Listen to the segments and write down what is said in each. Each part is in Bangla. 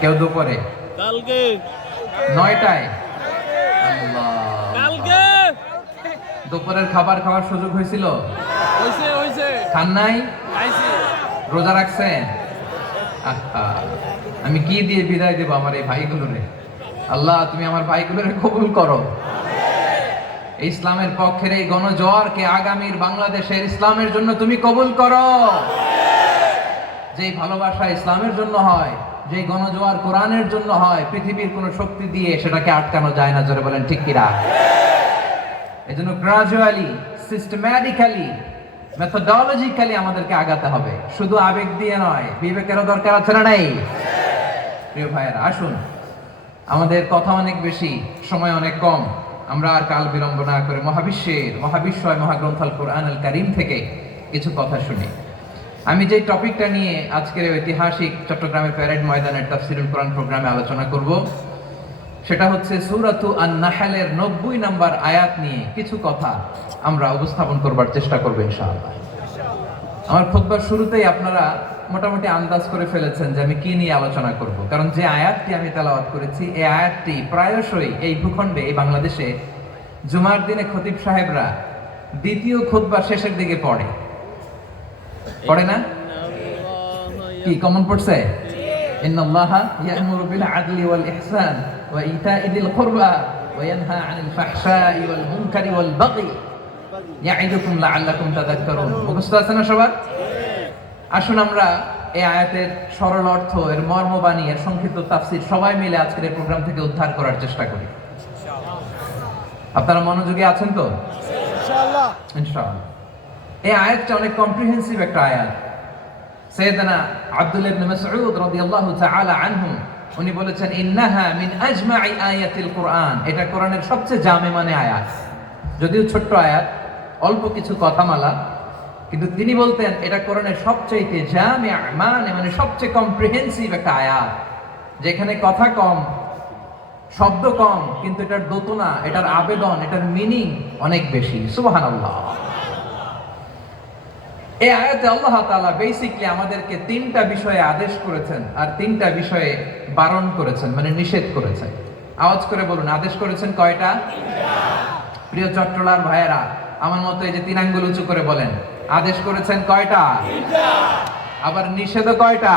কেউ দুপুরে, কালকে 9টায়। আল্লাহ, কালকে দুপুরের খাবার খাওয়ার সুযোগ হয়েছিল? হইছে খান নাই? খাইছি। রোজা রাখছেন? আহা, আমি কি দিয়ে বিদায় দেব আমার এই ভাইগুলোরে? আল্লাহ, তুমি আমার ভাইগুলোরে কবুল করো। ইসলামের পক্ষের এই গণজোয়ারকে আগামীর বাংলাদেশের ইসলামের জন্য তুমি কবুল করো। যেই ভালোবাসা ইসলামের জন্য হয়, যেই গণজোয়ার কোরআনের জন্য হয়, পৃথিবীর কোন শক্তি দিয়ে সেটাকে আটকানো যায় না। জোরে বলেন ঠিক কিনা? এজন্য গ্রাজুয়ালি, সিস্টেম্যাটিক্যালি, মেথোডোলজিক্যালি আমাদেরকে আগাতে হবে, শুধু আবেগ দিয়ে নয়। বিবেকেরও দরকার আছে না নাই? প্রিয় ভাইয়েরা, আসুন, আমাদের কথা অনেক বেশি, সময় অনেক কম। আমরা আর কাল বিলম্ব না করে মহাবিশ্বয় মহাগ্রন্থ কোরআন আল কারীম থেকে কিছু কথা শুনি। আমি যে টপিকটা নিয়ে আজকের ঐতিহাসিক চট্টগ্রামের প্যারেড ময়দানের তাফসিরুল কোরআন প্রোগ্রামে আলোচনা করব, সেটা হচ্ছে সূরাতু আন-নাহলের 90 নম্বর আয়াত নিয়ে কিছু কথা আমরা উপস্থাপন করবার চেষ্টা করব ইনশাআল্লাহ। আমার খুতবার শুরুতেই আপনারা মোটামুটি আন্দাজ করে ফেলেছেন যে আমি কি নিয়ে আলোচনা করব, কারণ যে আয়াতটি আমি তেলাওয়াত করেছি এই আয়াতটি প্রায়শই এই ভূখণ্ডে, এই বাংলাদেশে জুমার দিনে খতিব সাহেবরা দ্বিতীয় খুতবার শেষের দিকে পড়ে না? কি কমন পড়ছে? ইন্নাল্লাহা ইয়া'মুরু বিল আদলি ওয়াল ইহসান ওয়া ইতা'i যিল কুরবা ওয়া ইয়ানহা আনিল ফাহশাই ওয়াল মুনকারি ওয়াল বাগি ইয়া'iদুকুম লা'আল্লাকুম তাযাক্কারুন। মুখস্থ আছে না সবার? আসুন আমরা এই আয়াতের সরল অর্থ, এর মর্মবাণী, এর সংক্ষিপ্ত তাফসীর সবাই মিলে আজকের এই প্রোগ্রাম থেকে উদ্ধার করার চেষ্টা করি। আপনারা মনোযোগী আছেন তো? ইনশাআল্লাহ। ইনশাআল্লাহ। এই আয়াতটা অনেক কম্প্রিহেন্সিভ একটা আয়াত। সাইয়েদনা আব্দুল্লাহ ইবনে মাসউদ রাদিয়াল্লাহু তাআলা আনহু উনি বলেছেন, ইন্নাহা মিন আজমাই আয়াতিল কুরআন। এটা কোরআনের সবচেয়ে জামে মানে আয়াত। যদিও ছোট্ট আয়াত, অল্প কিছু কথামালা, কিন্তু তিনি বলতেন এটা কোরআনের সবচেয়ে জামে মানে সবচেয়ে কম্প্রিহেন্সিভ একটা আয়াত, যেখানে কথা কম, শব্দ কম, কিন্তু এটার দোতনা, এটার আবেদন, এটার মিনিং অনেক বেশি। সুবহানাল্লাহ। এই আয়াতে আল্লাহ তাআলা বেসিক্যালি আমাদেরকে 3টা বিষয়ে আদেশ করেছেন আর 3টা বিষয়ে বারণ করেছেন, মানে নিষেধ করেছেন। আওয়াজ করে বলুন, আদেশ করেছেন কয়টা? প্রিয় চট্টলার ভাইয়েরা, আমার মতো এই যে 3 আঙ্গুল উঁচু করে বলেন, আদেশ করেছেন কয়টা? আবার নিষেধও কয়টা?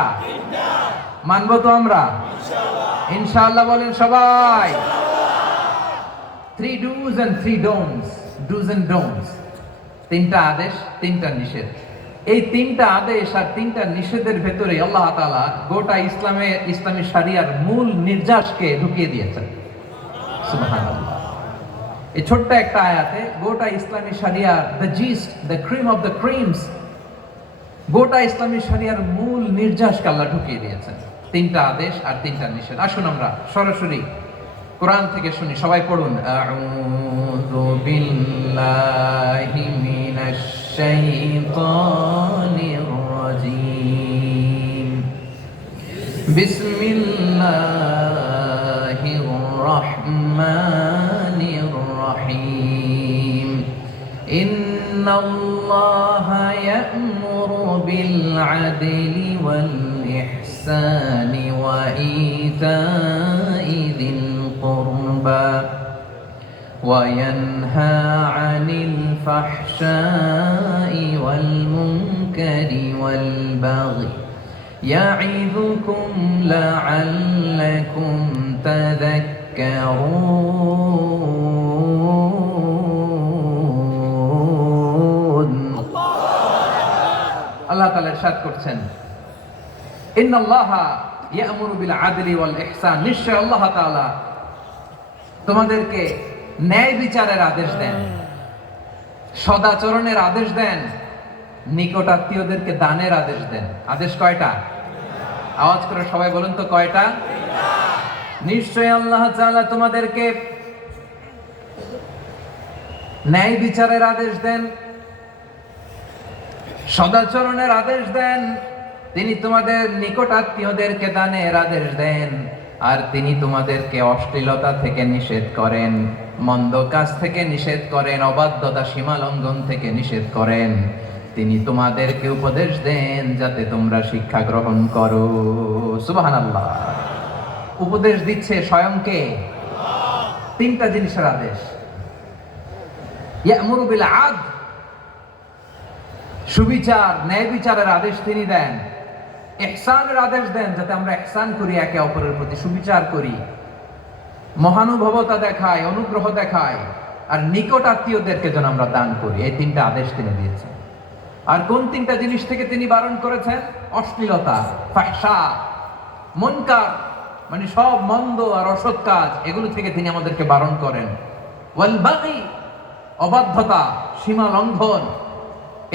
মানবো তো আমরা ইনশাআল্লাহ? বলেন সবাই। 3 do's and 3 don'ts, do's and don'ts। 3টা আদেশ, 3টা নিষেধ। এই 3টা আদেশ আর 3টা নিষেধের ভেতরে আল্লাহ তাআলা গোটা ইসলামী শরিয়ার মূল নির্যাসকে ঢুকিয়ে দিয়েছেন। সুবহানাল্লাহ। এই ছোট্ট একটা আয়াতে গোটা ইসলামী শরিয়ার, the gist, the cream of the creams, গোটা ইসলামী শরিয়ার মূল নির্যাসকে আল্লাহ ঢুকিয়ে দিয়েছেন। 3টা আদেশ আর 3টা নিষেধ। আসুন আমরা সরাসরি কোরআন থেকে শুনি, সবাই পড়ুন। আউযু বিল্লাহি মিনাশ শাইতানির রাজীম। বিসমিল্লাহির রাহমানির রাহিম। ইন্নাল্লাহা ইয়া'মুরু বিল আদলি ওয়াল ইহসানি ওয়া ইতা'i যিল القربى وينهى عن الفحشاء والمنكر والبغي يعظكم لعلكم تذكرون। আল্লাহ তাআলা ইরশাদ করছেন, ইন্নাল্লাহা ইয়া'মুরু বিল আদলি ওয়াল ইহসান। নিশ্চয় আল্লাহ তাআলা তোমাদেরকে ন্যায় বিচারের আদেশ দেন, সদাচরণের আদেশ দেন, নিকট আত্মীয়দেরকে দানের আদেশ দেন। আদেশ কয়টা? আওয়াজ করে সবাই বলুন তো কয়টা? নিশ্চয় আল্লাহ তাআলা তোমাদেরকে ন্যায় বিচারের আদেশ দেন, সদাচরণের আদেশ দেন, তিনি তোমাদের নিকট আত্মীয়দেরকে দানের আদেশ দেন, আর তিনি তোমাদেরকে অশ্লীলতা থেকে নিষেধ করেন, মন্দ কাজ থেকে নিষেধ করেন, অবাধ্যতা সীমা লঙ্ঘন থেকে নিষেধ করেন। তিনি তোমাদেরকে উপদেশ দেন যাতে তোমরা শিক্ষা গ্রহণ করো। সুবহানাল্লাহ। উপদেশ দিচ্ছে স্বয়ংকে তিনটা জিনিসের আদেশ। ইয়ামুরু বিল আদল, সুবিচার ন্যায় বিচারের আদেশ তিনি দেন। ইহসানের আদেশ দেন, যাতে আমরা ইহসান করি, একে অপরের প্রতি সুবিচার করি, মহানুভবতা দেখাই, অনুগ্রহ দেখাই, আর নিকট আত্মীয়দেরকে যেন আমরা দান করি। এই তিনটা আদেশ তিনি দিয়েছেন। আর কোন তিনটা জিনিস থেকে তিনি বারণ করেছেন? অশ্লীলতা, ফাহশা, মুনকার, মানে সব মন্দ আর অসৎ কাজ, এগুলো থেকে তিনি আমাদেরকে বারণ করেন। ওয়াল বাগি, অবাধ্যতা, সীমা লঙ্ঘন,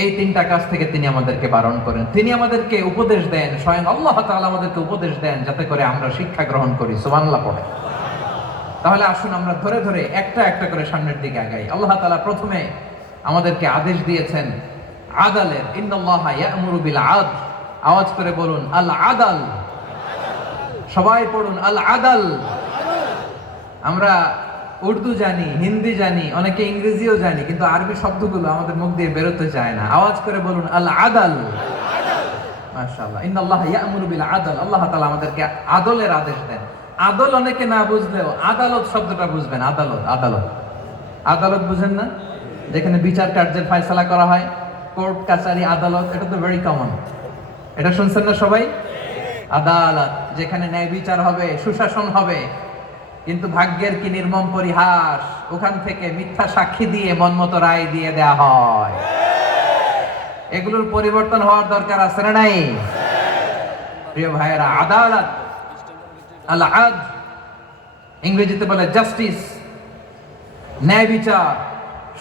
এই তিনটা কাজ থেকে তিনি আমাদেরকে বারণ করেন। তিনি আমাদেরকে উপদেশ দেন, স্বয়ং আল্লাহ তাআলা আমাদেরকে উপদেশ দেন, যাতে করে আমরা শিক্ষা গ্রহণ করি। সুবহানাল্লাহ পড়ে। তাহলে আসুন আমরা ধরে ধরে একটা একটা করে সামনের দিকে আগাই। আল্লাহ তাআলা প্রথমে আমাদেরকে আদেশ দিয়েছেন আদালের। ইন্নাল্লাহা ইয়া'মুরু বিল আদল। আওয়াজ করে বলুন আল আদাল। সবাই পড়ুন আল আদাল। আমরা উর্দু জানি, হিন্দি জানি, অনেকে ইংরেজিও জানি, কিন্তু আরবি শব্দগুলো আমাদের মুখ দিয়ে বেরোতে চায় না। আওয়াজ করে বলুন আল আদাল। মাশাআল্লাহ। ইন্নাল্লাহা ইয়া'মুরু বিল আদল। আল্লাহ তাআলা আমাদেরকে আদলের আদেশ দেন। আদল অনেকে না বুঝলেও আদালত শব্দটা বুঝবেন। আদালত, আদালত, আদালত বুঝেন না? যেখানে বিচার কার্যের ফয়সালা করা হয়, কোর্ট কাছারি আদালত, এটা তো ভেরি কমন। এটা শুনছেন না সবাই? আদালত, যেখানে ন্যায় বিচার হবে, সুশাসন হবে। কিন্তু ভাগ্যের কি নির্মম পরিহাস, ওখান থেকে মিথ্যা সাক্ষী দিয়ে মনমতো রায় দিয়ে দেয়া হয়। এগুলোর পরিবর্তন হওয়ার দরকার আছে না নাই? প্রিয় ভাইয়েরা, আদালত, আল আদল, ইংরেজিতে বলে জাস্টিস, ন্যায় বিচার,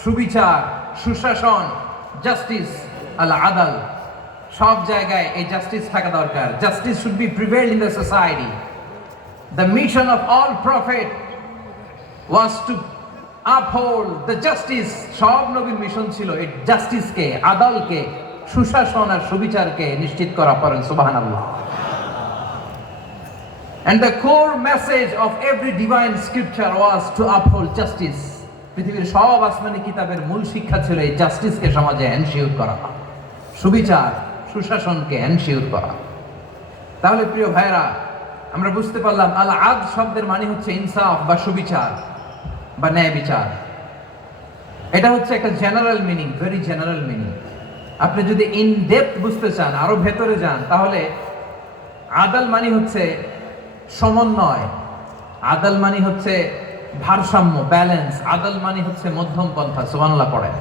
সুবিচার, সুশাসন, জাস্টিস, আল আদল, সব জায়গায় এই জাস্টিস থাকা দরকার। Justice should be prevail in the society. The mission of all prophet was to uphold the justice. সব নবীর মিশন ছিল এই জাস্টিসকে, আদালকে, সুশাসন আর সুবিচারকে নিশ্চিত করা। পড়েন সুবহানাল্লাহ। And the core message of every divine scripture was to uphold justice. পৃথিবীর সব আসমানি কিতাবের মূল শিক্ষা ছিল এই জাস্টিসকে সমাজে এনশিওর করা, সুবিচার, সুশাসনকে এনশিওর করা। তাহলে প্রিয় ভাইরা, আমরা বুঝতে পারলাম আল আদল শব্দের মানে হচ্ছে ইনসাফ বা সুবিচার বা ন্যায় বিচার। এটা হচ্ছে একটা general meaning, very general meaning. আপনি যদি ইন ডেপথ বুঝতে চান, আরো ভেতরে যান, তাহলে আদল মানে হচ্ছে সমন্বয়, আদল মানে হচ্ছে ভারসাম্য, ব্যালেন্স। আদল মানে হচ্ছে মধ্যম পন্থা। সুবহানাল্লাহ পড়ে।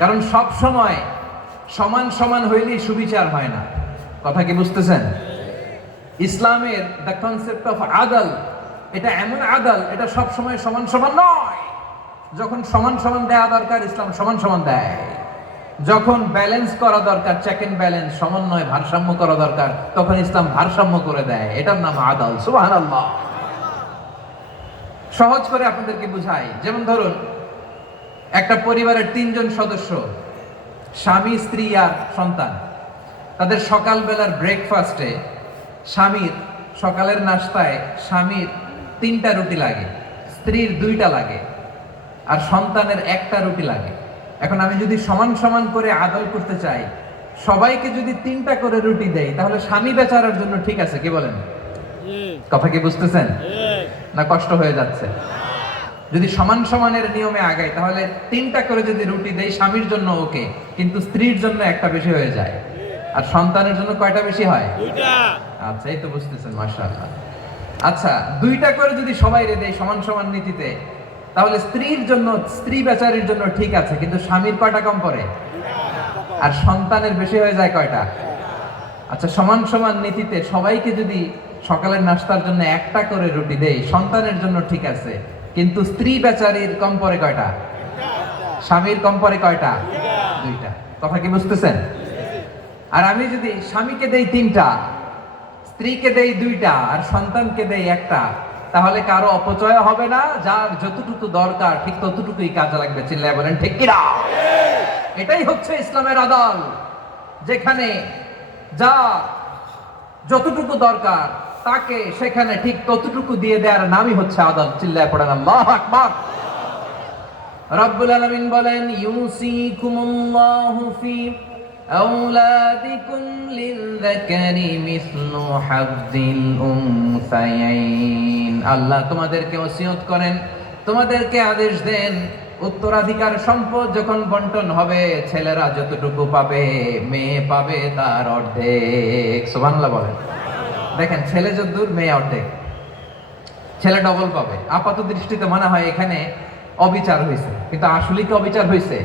কারণ সব সময় সমান সমান হইলেই সুবিচার হয় না। কথা কি বুঝতেছেন? ইসলামের দ্য কনসেপ্ট অফ আদল, এটা এমন আদল, এটা সব সময় সমান সমান নয়। যখন সমান সমান দেয়া দরকার, ইসলাম সমান সমান দেয়। যখন ব্যালেন্স করা দরকার, চেক এন্ড ব্যালেন্স, সমন্বয়, ভারসাম্য করা দরকার, তখন ইসলাম ভারসাম্য করে দেয়। এটার নাম আদল। সুবহানাল্লাহ। সহজ করে আপনাদেরকে বুঝাই। যেমন ধরুন, একটা পরিবারের 3 জন সদস্য, স্বামী, স্ত্রী আর সন্তান। তাদের সকালবেলার ব্রেকফাস্টে স্বামীর, সকালের নাস্তায় স্বামীর 3টা রুটি লাগে, স্ত্রীর 2টা লাগে, আর সন্তানের 1টা রুটি লাগে। এখন আমি যদি সমান সমান করে আদল করতে চাই, সবাইকে যদি 3টা করে রুটি দেই, তাহলে স্বামী বেচারার জন্য ঠিক আছে, কি বলেন? কথা কি বুঝতেছেন না কষ্ট হয়ে যাচ্ছে? যদি সমান সমানের নিয়মে আগাই, তাহলে 3টা করে যদি রুটি দেই, স্বামীর জন্য ওকে, কিন্তু স্ত্রীর জন্য 1টা বেশি হয়ে যায়। আর সন্তানের জন্য কয়টা বেশি হয়? 2টা। আচ্ছা, এই তো বুঝতেছেন, মাশাআল্লাহ। আচ্ছা, 2টা করে যদি সবাই দেই সমান সমান নীতিতে, তাহলে স্ত্রীর জন্য, স্ত্রী বেচারির জন্য ঠিক আছে, কিন্তু স্বামীর কয়টা কম পড়ে? আর সন্তানের বেশি হয়ে যায় কয়টা? আচ্ছা, সমান সমান নীতিতে সবাইকে যদি সকালের নাস্তার জন্য 1টা করে রুটি দেই, সন্তানের জন্য ঠিক আছে, কিন্তু স্ত্রী বেচারির কম পড়ে কয়টা? স্বামীর কম পড়ে কয়টা? 2টা। কথা কি বুঝতেছেন? আর আমি যদি স্বামীকে দেই 3টা, স্ত্রীকে দেই 2টা, আর সন্তানকে দেই 1টা, তাহলে কারো অপচয় হবে না। যার যতটুকু দরকার ঠিক ততটুকুই কাজে লাগবে। চিল্লায় বলেন ঠিক কিনা? এটাই হচ্ছে ইসলামের আদল, যেখানে যা যতটুকু দরকার তাকে সেখানে ঠিক ততটুকু দিয়ে দেওয়ার নামই হচ্ছে আদল। চিল্লায় পড়েন আল্লাহু আকবার। রব্বুল আলামিন বলেন, ইউসিকুমুল্লাহু ফি أولادكم للذكر مثل حظ الأنثيين আল্লাহ তোমাদেরকে ওসিয়ত করেন, তোমাদেরকে আদেশ দেন, উত্তরাধিকার সম্পদ যখন বন্টন হবে ছেলেরা যতটুকু পাবে মেয়ে পাবে তার অর্ধেক। সুবহানাল্লাহ বলেন। দেখেন ছেলে যতদূর মেয়ে অর্ধেক, ছেলে ডবল পাবে। আপাত দৃষ্টিতে মনে হয় এখানে অবিচার হয়েছে, কিন্তু আসলে কি অবিচার হয়েছে?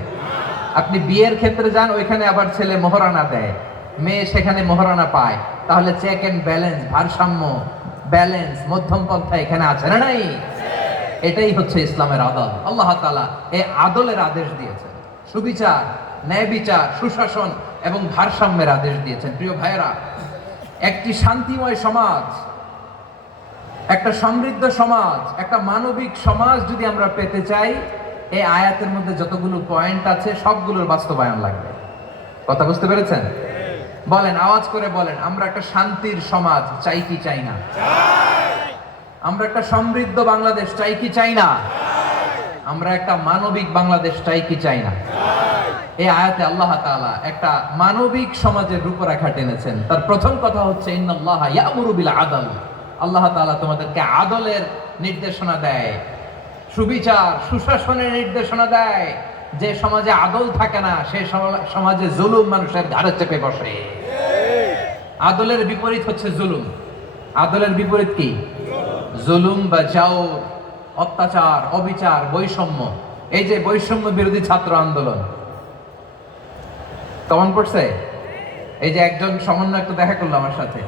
আপনি বিয়ের ক্ষেত্রে যান, ওইখানে আবার ছেলে মোহরানা দেয়, মেয়ে সেখানে মোহরানা পায়। তাহলে চেক এন্ড ব্যালেন্স, ভারসাম্য, ব্যালেন্স, মধ্যম পন্থা এখানে আছে না নাই? এটাই হচ্ছে ইসলামের আদল। আল্লাহ তাআলা এই আদলের আদেশ দিয়েছেন, সুবিচার, ন্যায় বিচার, সুশাসন এবং ভারসাম্যের আদেশ দিয়েছেন। প্রিয় ভাইয়েরা, একটি শান্তিময় সমাজ, একটা সমৃদ্ধ সমাজ, একটা মানবিক সমাজ যদি আমরা পেতে চাই, এই আয়াতের মধ্যে যতগুলো পয়েন্ট আছে সবগুলোর বাস্তবায়ন লাগবে। কথা বুঝতে পেরেছেন? বলেন, আওয়াজ করে বলেন, আমরা একটা শান্তির সমাজ চাই কি চাই না? আমরা একটা সমৃদ্ধ বাংলাদেশ চাই কি চাই না? আমরা একটা মানবিক বাংলাদেশ চাই কি চাই না? এই আয়াতে আল্লাহ তাআলা একটা মানবিক সমাজের রূপরেখা টেনেছেন। তার প্রথম কথা হচ্ছে ইন্নাল্লাহা ইয়ামুরু বিল আদল। আল্লাহ তাআলা তোমাদেরকে আদলের নির্দেশনা দেয়, সুবিচার, সুশাসনের নির্দেশনা দেয়। যে সমাজে আদল থাকে না সে সমাজে জুলুম মানুষের ঘাড়ে চেপে বসে। আদলের বিপরীত হচ্ছে জুলুম। আদলের বিপরীত কি? জুলুম বা জাওর, অত্যাচার, অবিচার, বৈষম্য। এই যে বৈষম্য বিরোধী ছাত্র আন্দোলন কেমন পড়ছে? এই যে একজন সমন্বয়ক তো দেখা করলো আমার সাথে।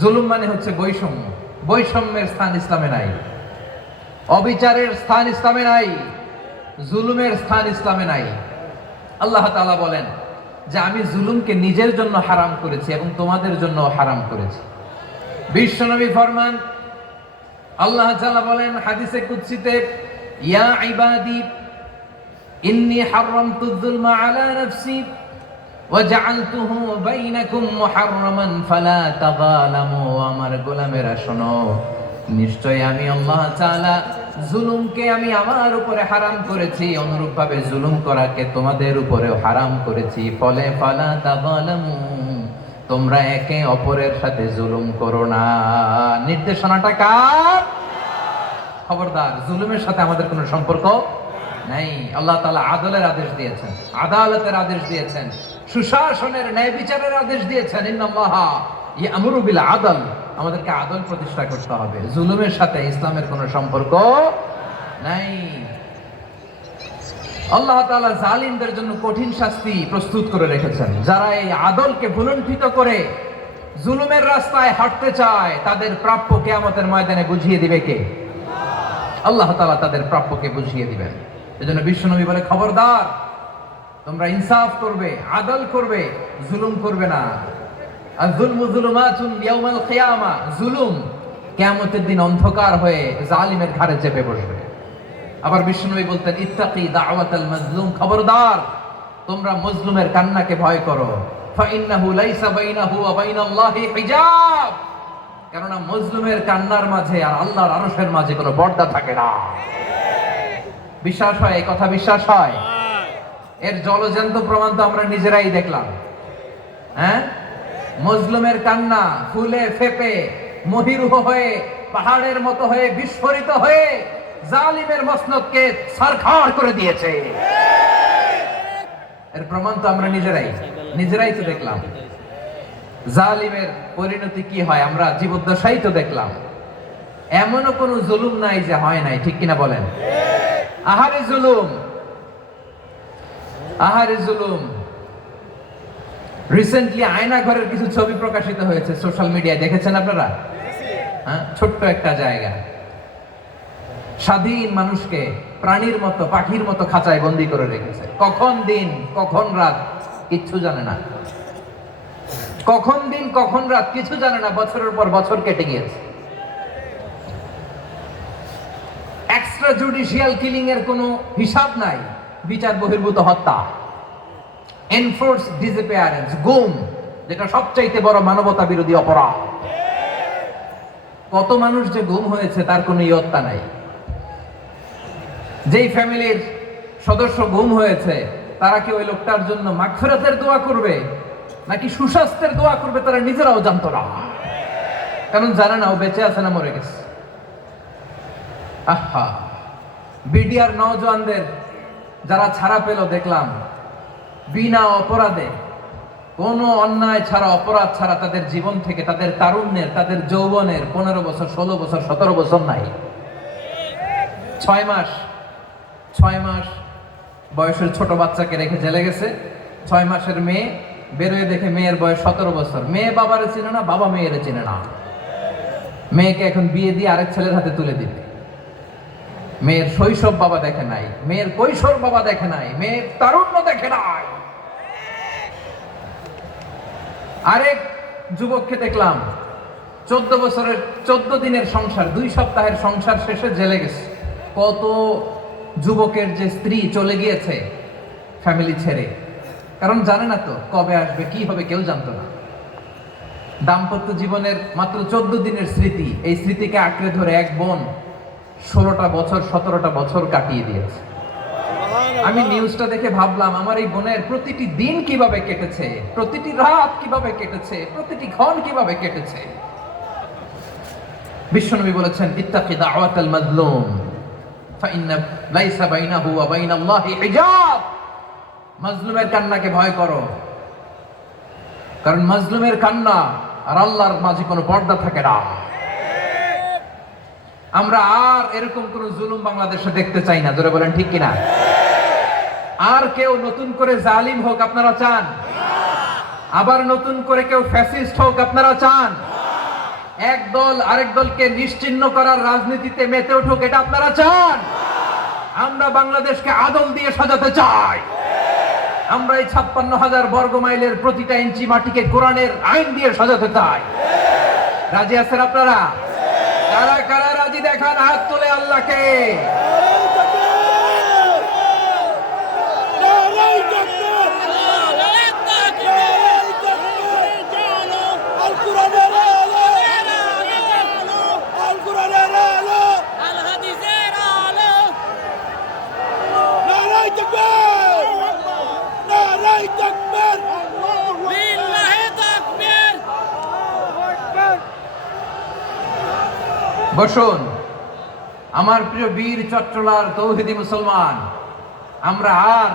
জুলুম মানে হচ্ছে বৈষম্য, বৈষম্যের স্থান ইসলামে নাই, অবিচারের স্থান ইসলামে নাই, জুলুমের স্থান ইসলামে নাই। আল্লাহ তাআলা বলেন যে আমি জুলুমকে নিজের জন্য হারাম করেছি এবং তোমাদের জন্য হারাম করেছি। বিশ্বনবী ফরমান, আল্লাহ তাআলা বলেন হাদিসে কুদসিতে, ইয়া ইবাদি ইন্নী হারামতু যুলমা আলা নাফসি ওয়া জাআলতুহু বাইনাকুম মুহাররামান ফালা তাযালামু। আমার গোলামেরা শোনো, নিশ্চয় আমি আল্লাহ তাআলা জুলুমকে আমি আমার উপরে হারাম করেছি, অনুরূপভাবে জুলুম করাকে তোমাদের উপরেও হারাম করেছি। ফলে ফালা তাযালামু, তোমরা একে অপরের সাথে জুলুম করো না। নির্দেশনাটা কার? খবরদার, জুলুমের সাথে আমাদের কোনো সম্পর্ক নাই। আল্লাহ তাআলা আদলের আদেশ দিয়েছেন, আদালতের আদেশ দিয়েছেন, সুশাসনের, ন্যায় বিচারের আদেশ দিয়েছেন। ইন্নাল্লাহা ইয়ামুরু বিল আদল। আমাদেরকে আদল প্রতিষ্ঠা করতে হবে। জুলুমের সাথে ইসলামের কোনো সম্পর্ক নাই। আল্লাহ তাআলা জালিমদের জন্য কঠিন শাস্তি প্রস্তুত করে রেখেছেন। যারা এই আদলকে ভুলুণ্ঠিত করে জুলুমের রাস্তায় হাঁটতে চায়, তাদের প্রাপ্য কিয়ামতের ময়দানে বুঝিয়ে দিবে কে? আল্লাহ তাআলা তাদের প্রাপ্যকে বুঝিয়ে দিবেন। এজন্য বিশ্বনবী বলে, খবরদার, তোমরা ইনসাফ করবে, আদল করবে, জুলুম করবে না। আর যুলমু যুলুমাতুন ইয়াউমাল কিয়ামা, জুলুম কিয়ামতের দিন অন্ধকার হয়ে জালিমের ঘাড়ে চেপে বসবে। আবার বিশ্বনবী বলতেন, ইত্তাকি দাওয়াতাল মাজলুম, খবরদার, তোমরা মজলুমের কান্নাকে ভয় করো। ফাইন্নাহু লাইসা বাইনাহু ওয়া বাইনাল্লাহি হিজাব, কেননা মজলুমের কান্নার মাঝে আর আল্লাহর আরশের মাঝে কোনো পর্দা থাকে না। বিশ্বাস হয়? এই কথা বিশ্বাস হয়? এর জলজ্যান্ত প্রমাণ তো আমরা নিজেরাই দেখলাম। হ্যাঁ, মজলুমের কান্না ফুলে ফেপে মহিরুহ হয়ে, পাহাড়ের মতো হয়ে, বিস্ফোরিত হয়ে জালিমের মসনদকে ছারখার করে দিয়েছে। এর প্রমাণ তো আমরা নিজেরাই তো দেখলাম। জালিমের পরিণতি কি হয় আমরা জীবদ্দশাই তো দেখলাম। এমনও কোন জুলুম নাই যে হয় নাই, ঠিক কিনা বলেন? আহারে জুলুম, আহারে জুলুম। রিসেন্টলি আয়না ঘরের কিছু ছবি প্রকাশিত হয়েছে সোশ্যাল মিডিয়ায়, দেখেছেন আপনারা? হ্যাঁ, ছোট্ট একটা জায়গা, স্বাধীন মানুষকে প্রাণীর মতো, পাখির মতো খাঁচায় বন্দি করে রেখেছে। কখন দিন কখন রাত কিচ্ছু জানে না, কখন দিন কখন রাত কিছু জানে না। বছরের পর বছর কেটে গিয়েছে। এক্সট্রা জুডিশিয়াল কিলিং এর কোনো হিসাব নাই, বিচার বহির্ভূত হত্যা, এনফোর্স ডিসঅ্যাপিয়ারেন্স, গুম, যেটা সবচাইতে বড় মানবতা বিরোধী অপরাধ। কত মানুষ যে গুম হয়েছে তার কোনো ইয়ত্তা নাই। যেই ফ্যামিলির সদস্য গুম হয়েছে তারা কি ওই লোকটার জন্য মাগফিরাতের দোয়া করবে নাকি সুস্বাস্থ্যের দোয়া করবে তারা নিজেরাও জানতো না, কারণ জানে না ও বেঁচে আছে না মরে গেছে। আহা, বিডিআর নওজওয়ানদের যারা ছাড়া পেল দেখলাম বিনা অপরাধে, কোনো অন্যায় ছাড়া অপরাধ ছাড়া তাদের জীবন থেকে, তাদের তারুণ্যের, তাদের যৌবনের 15 বছর 16 বছর 17 বছর নাই, 6 মাস বয়সের ছোট বাচ্চাকে রেখে জেলে গেছে। 6 মাসের মেয়ে বেরোয় দেখে মেয়ের বয়স 17 বছর। মেয়ে বাবারে চিনে না, বাবা মেয়েরে চিনে না। মেয়েকে এখন বিয়ে দিয়ে আরেক ছেলের হাতে তুলে দিবে। মেয়ের শৈশব বাবা দেখে নাই, মেয়ের কৈশোর বাবা দেখে নাই, মেয়ের তারুণ্য দেখে নাই। আরেক যুবককে দেখলাম 14 বছরের 14 দিনের সংসার, 2 সপ্তাহের সংসার শেষে জেলে গেছে। কত যুবকের যে স্ত্রী চলে গিয়েছে ফ্যামিলি ছেড়ে, কারণ জানে না তো কবে আসবে, কি হবে, কেউ জানতো না। দাম্পত্য জীবনের মাত্র 14 দিনের স্মৃতি, এই স্মৃতিকে আঁকড়ে ধরে এক বোন 16টা বছর 17টা বছর কাটিয়ে দিয়েছে। আমি নিউজটা দেখে ভাবলাম আমার এই বোনের প্রতিটি দিন কিভাবে কেটেছে, প্রতিটি রাত কিভাবে কেটেছে, প্রতিটি ক্ষণ কিভাবে কেটেছে। বিশ্বনবী বলেছেন, ইত্তাকি দাওয়াতাল মাজলুম ফাইন্না লাইসা বাইনাহু ওয়া বাইনাল্লাহি হিজাব। মাজলুমের কান্নাকে ভয় করো, কারণ মাজলুমের কান্না আর আল্লাহর মাঝে কোনো পর্দা থাকে না। আমরা আর এরকম কোন জুলুম বাংলাদেশে দেখতে চাই না, জোরে বলেন ঠিক কিনা? আর কেউ নতুন করে জালিম হোক আপনারা চান? আবার নতুন করে কেউ ফ্যাসিস্ট হোক আপনারা চান? এক দল আরেক দলকে নিশ্চিহ্ন করার রাজনীতিতে মেতে উঠুক এটা আপনারা চান? আমরা বাংলাদেশকে আদল দিয়ে সাজাতে চাই। আমরা এই 56,000 বর্গ মাইলের প্রতিটা ইঞ্চি মাটিকে কোরআনের আইন দিয়ে সাজাতে চাই। রাজি আছেন আপনারা? কারা কারা রাজি দেখান হাত তুলে আল্লাহকে। বসুন আমার প্রিয় বীর চট্টলার তৌহিদি মুসলমান, আমরা আর